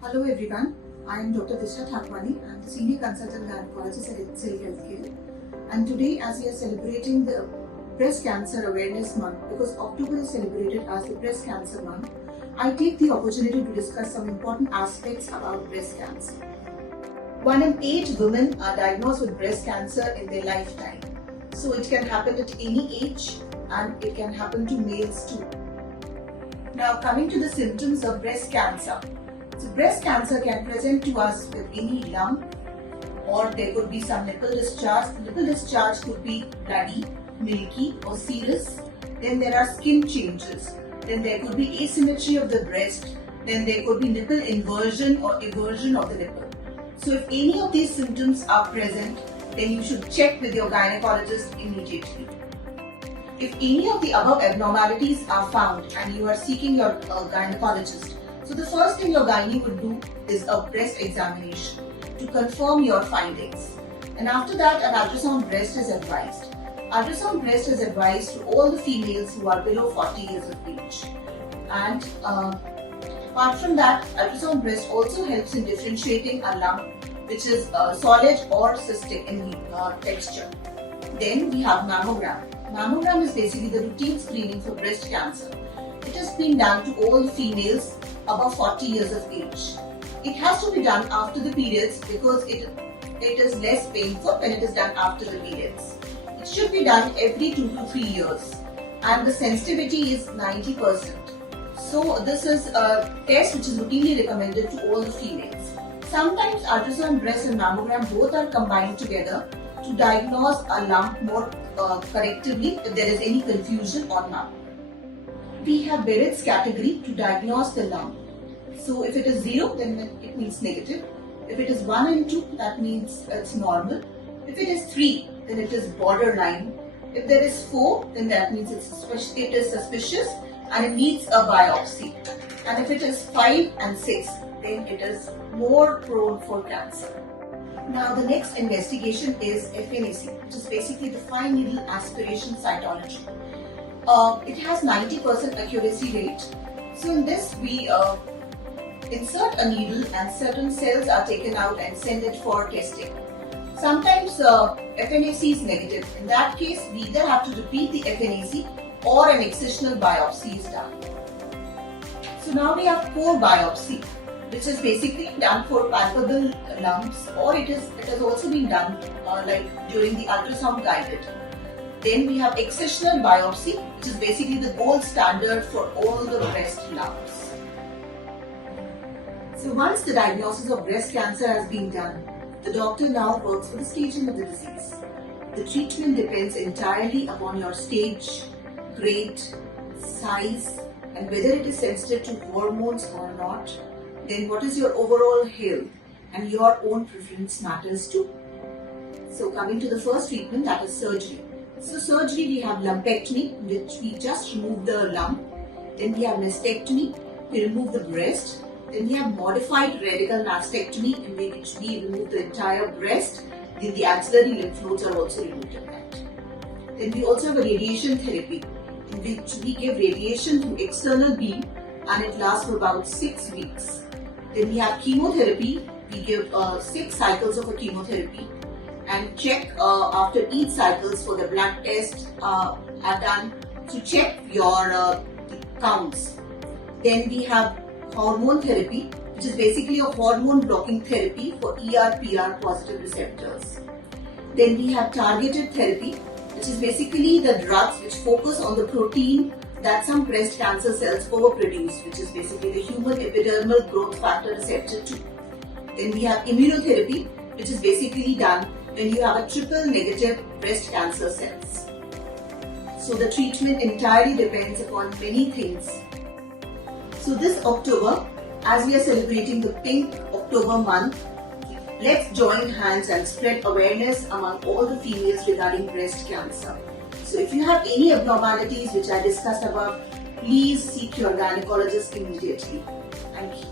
Hello everyone, I am Dr. Disha Thakwani. I am the Senior Consultant Gynecologist at HCL Healthcare. And today, as we are celebrating the Breast Cancer Awareness Month, because October is celebrated as the Breast Cancer Month, I take the opportunity to discuss some important aspects about breast cancer. 1 in 8 women are diagnosed with breast cancer in their lifetime. So it can happen at any age and it can happen to males too. Now coming to the symptoms of breast cancer. So breast cancer can present to us with any lump, or there could be some nipple discharge. The nipple discharge could be bloody, milky or serous. Then there are skin changes. Then there could be asymmetry of the breast. Then there could be nipple inversion or eversion of the nipple. So if any of these symptoms are present, then you should check with your gynecologist immediately. If any of the above abnormalities are found and you are seeking your gynecologist, so the first thing your gynae would do is a breast examination to confirm your findings. And after that, an ultrasound breast is advised. Ultrasound breast is advised to all the females who are below 40 years of age. And apart from that, ultrasound breast also helps in differentiating a lump which is solid or cystic in texture. Then we have mammogram. Mammogram is basically the routine screening for breast cancer. It has been done to all the females above 40 years of age. It has to be done after the periods because it is less painful when it is done after the periods. It should be done every 2 to 3 years and the sensitivity is 90%. So this is a test which is routinely recommended to all the females. Sometimes ultrasound breast and mammogram both are combined together to diagnose a lump more correctively if there is any confusion on mammogram. We have Barrett's category to diagnose the lump. So if it is 0, then it means negative. If it is 1 and 2, that means it's normal. If it is 3, then it is borderline. If there is 4, then that means it is suspicious and it needs a biopsy. And if it is 5 and 6, then it is more prone for cancer. Now the next investigation is FNAC, which is basically the fine needle aspiration cytology. It has 90% accuracy rate. So in this we insert a needle and certain cells are taken out and send it for testing. Sometimes FNAC is negative. In that case, we either have to repeat the FNAC or an excisional biopsy is done. So now we have core biopsy, which is basically done for palpable lumps, or it has also been done like during the ultrasound guided. Then we have excisional biopsy, which is basically the gold standard for all the breast lumps. So once the diagnosis of breast cancer has been done, the doctor now works for the staging of the disease. The treatment depends entirely upon your stage, grade, size, and whether it is sensitive to hormones or not. Then what is your overall health, and your own preference matters too. So coming to the first treatment, that is surgery. So surgery, we have lumpectomy, which we just remove the lump. Then we have mastectomy, we remove the breast. Then we have modified radical mastectomy, in which we remove the entire breast. Then the axillary lymph nodes are also removed in that. Then we also have a radiation therapy, in which we give radiation through external beam and it lasts for about 6 weeks. Then we have chemotherapy, we give 6 cycles of a chemotherapy and check after each cycles for the blood test are done to check your counts. Then we have hormone therapy, which is basically a hormone blocking therapy for ER/PR positive receptors. Then we have targeted therapy, which is basically the drugs which focus on the protein that some breast cancer cells overproduce, which is basically the human epidermal growth factor receptor 2. Then we have immunotherapy, which is basically done when you have a triple negative breast cancer cells. So the treatment entirely depends upon many things. So this October, as we are celebrating the Pink October month, let's join hands and spread awareness among all the females regarding breast cancer. So if you have any abnormalities which I discussed above, please seek your gynecologist immediately. Thank you.